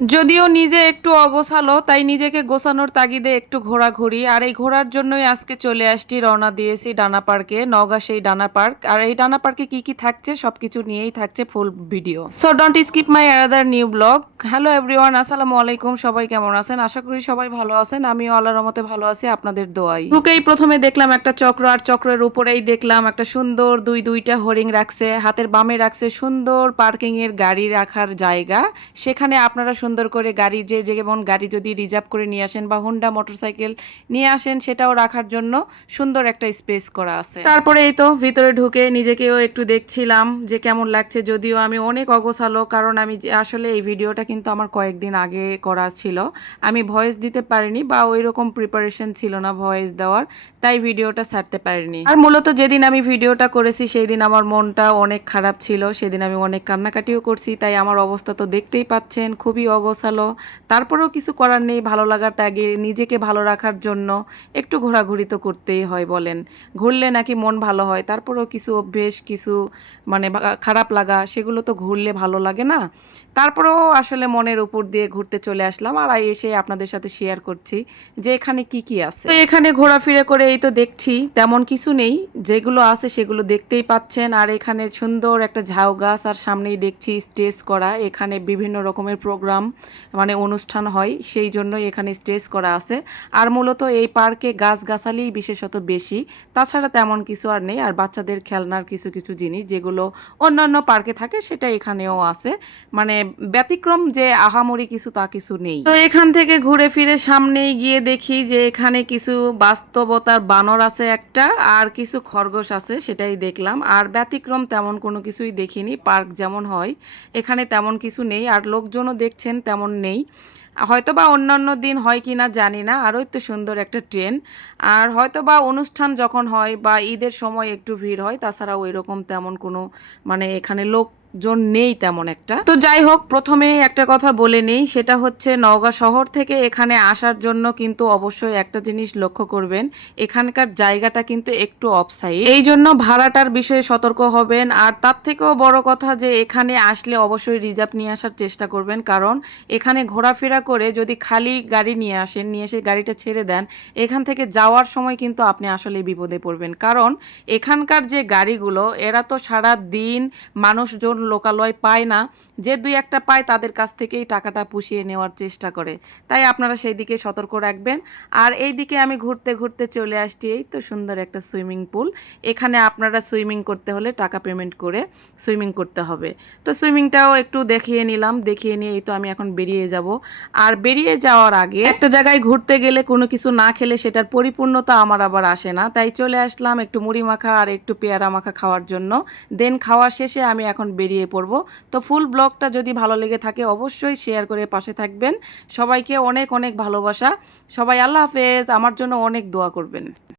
যদিও নিজে একটু অগোছালো, তাই নিজেকে গোছানোর তাগিদে একটু ঘোরাঘুরি। আর এই ঘোরার জন্যই আজকে চলে আসছি, রওনা দিয়েছি ডানা পার্কে, নওগাঁ সেই ডানা পার্ক। আর এই ডানা পার্কে কি কি থাকছে, সবকিছু নিয়েই থাকছে full video. So don't skip my another new blog hello everyone আসসালামু আলাইকুম, সবাই কেমন আছেন? আশা করি সবাই ভালো আছেন, আমিও আল্লাহর রহমতে ভালো আছি, আপনাদের দোয়াই ঢুকেই প্রথমে দেখলাম একটা চক্র, আর চক্রের উপরেই দেখলাম একটা সুন্দর দুই দুইটা হরিং রাখছে, হাতের বামে রাখছে সুন্দর পার্কিং এর গাড়ি রাখার জায়গা। সেখানে আপনারা সুন্দর করে গাড়ি যে যেমন গাড়ি যদি রিজার্ভ করে নিয়ে আসেন বা হোন্ডা মোটরসাইকেল নিয়ে আসেন, সেটাও রাখার জন্য সুন্দর একটা স্পেস করা আছে। তারপরে এই তো ভিতরে ঢুকে নিজেকেও একটু দেখছিলাম যে কেমন লাগছে, যদিও আমি অনেক অগোছালো, কারণ আমি আসলে এই ভিডিওটা কিন্তু আমার কয়েকদিন আগে করা ছিল। আমি ভয়েস দিতে পারিনি বা ওই রকম প্রিপারেশন ছিল না ভয়েস দেওয়ার, তাই ভিডিওটা ছাড়তে পারিনি। আর মূলত যেদিন আমি ভিডিওটা করেছি সেই দিন আমার মনটা অনেক খারাপ ছিল, সেদিন আমি অনেক কান্নাকাটিও করছি, তাই আমার অবস্থা তো দেখতেই পাচ্ছেন, খুবই অগোছালো। তারপরেও কিছু করার নেই, ভালো লাগার ত্যাগে নিজেকে ভালো রাখার জন্য একটু ঘোরাঘুরি তো করতেই হয় বলেন। ঘুরলে নাকি মন ভালো হয়, তারপরেও কিছু অভ্যেস, কিছু মানে খারাপ লাগা, সেগুলো তো ঘুরলে ভালো লাগে না। তারপরেও আসলে মনের উপর দিয়ে ঘুরতে চলে আসলাম আর এসে আপনাদের সাথে শেয়ার করছি যে এখানে কি কি আছে। তো এখানে ঘোরাফিরে করে এই তো দেখছি, তেমন কিছু নেই, যেগুলো আছে সেগুলো দেখতেই পাচ্ছেন। আর এখানে সুন্দর একটা ঝাউ গাছ আর সামনেই দেখছি স্টেজ করা, এখানে বিভিন্ন রকমের প্রোগ্রাম মানে অনুষ্ঠান হয়, সেই জন্য এখানে স্টেজ করা আছে। আর মূলত এই পার্কে গাছগাছালি বিশেষত বেশি। তাছাড়া তেমন কিছু আর নেই। আর বাচ্চাদের খেলনার কিছু কিছু জিনিস যেগুলো অন্যান্য পার্কে থাকে, সেটা এখানেও আছে। মানে ব্যতিক্রম যে আহামরি কিছু, তা কিছু নেই। তো এখান থেকে ঘুরে ফিরে সামনেই গিয়ে দেখি যে এখানে কিছু বাস্তবতার বানর আছে একটা, আর কিছু খরগোশ আছে, সেটাই দেখলাম। আর ব্যতিক্রম তেমন কোনো কিছুই দেখিনি। পার্ক যেমন হয়, এখানে তেমন কিছু নেই। আর লোকজনও দেখছেন তেমন নেই। হয়তো বা অন্যান্য দিন হয় কি না জানি না, আরও একটু সুন্দর একটা ট্রেন। আর হয়তো বা অনুষ্ঠান যখন হয় বা ঈদের সময় একটু ভিড় হয় তাছাড়া ওই রকম তেমন কোনো মানে এখানে লোকজন নেই তেমন একটা। তো যাই হোক প্রথমেই একটা কথা বলে নেই, সেটা হচ্ছে নওগাঁ শহর থেকে এখানে আসার জন্য কিন্তু অবশ্যই একটা জিনিস লক্ষ্য করবেন, এখানকার জায়গাটা কিন্তু একটু অফসাইড এই জন্য ভাড়াটার বিষয়ে সতর্ক হবেন, আর তার থেকেও বড় কথা যে এখানে আসলে অবশ্যই রিজার্ভ নিয়ে আসার চেষ্টা করবেন, কারণ এখানে ঘোরাফেরা করে যদি খালি গাড়ি নিয়ে আসেন, নিয়ে এসে গাড়িটা ছেড়ে দেন, এখান থেকে যাওয়ার সময় কিন্তু আপনি আসলে বিপদে পড়বেন। কারণ এখানকার যে গাড়িগুলো, এরা তো সারা দিন মানুষজন লোকালয় পায় না, যে দুই একটা পায় তাদের কাছ থেকেই টাকাটা পুষিয়ে নেওয়ার চেষ্টা করে। তাই আপনারা সেই দিকে সতর্ক রাখবেন। আর এই দিকে আমি ঘুরতে ঘুরতে চলে আসছি এই তো সুন্দর একটা সুইমিং পুল। এখানে আপনারা সুইমিং করতে হলে টাকা পেমেন্ট করে সুইমিং করতে হবে। তো সুইমিংটাও একটু দেখিয়ে নিলাম। দেখিয়ে নিয়ে এই তো আমি এখন বেরিয়ে যাব। আর বেরিয়ে যাওয়ার আগে একটা জায়গায় ঘুরতে গেলে কোনো কিছু না খেলে সেটার পরিপূর্ণতা আমার আবার আসে না। তাই চলে আসলাম একটু মুড়ি মাখা আর একটু পেয়ারা মাখা খাওয়ার জন্য। দেন খাওয়া শেষে আমি এখন বেরিয়ে পড়ব। তো ফুল ব্লগটা যদি ভালো লেগে থাকে অবশ্যই শেয়ার করে পাশে থাকবেন। সবাইকে অনেক অনেক ভালোবাসা। সবাই আল্লাহ হাফেজ। আমার জন্য অনেক দোয়া করবেন।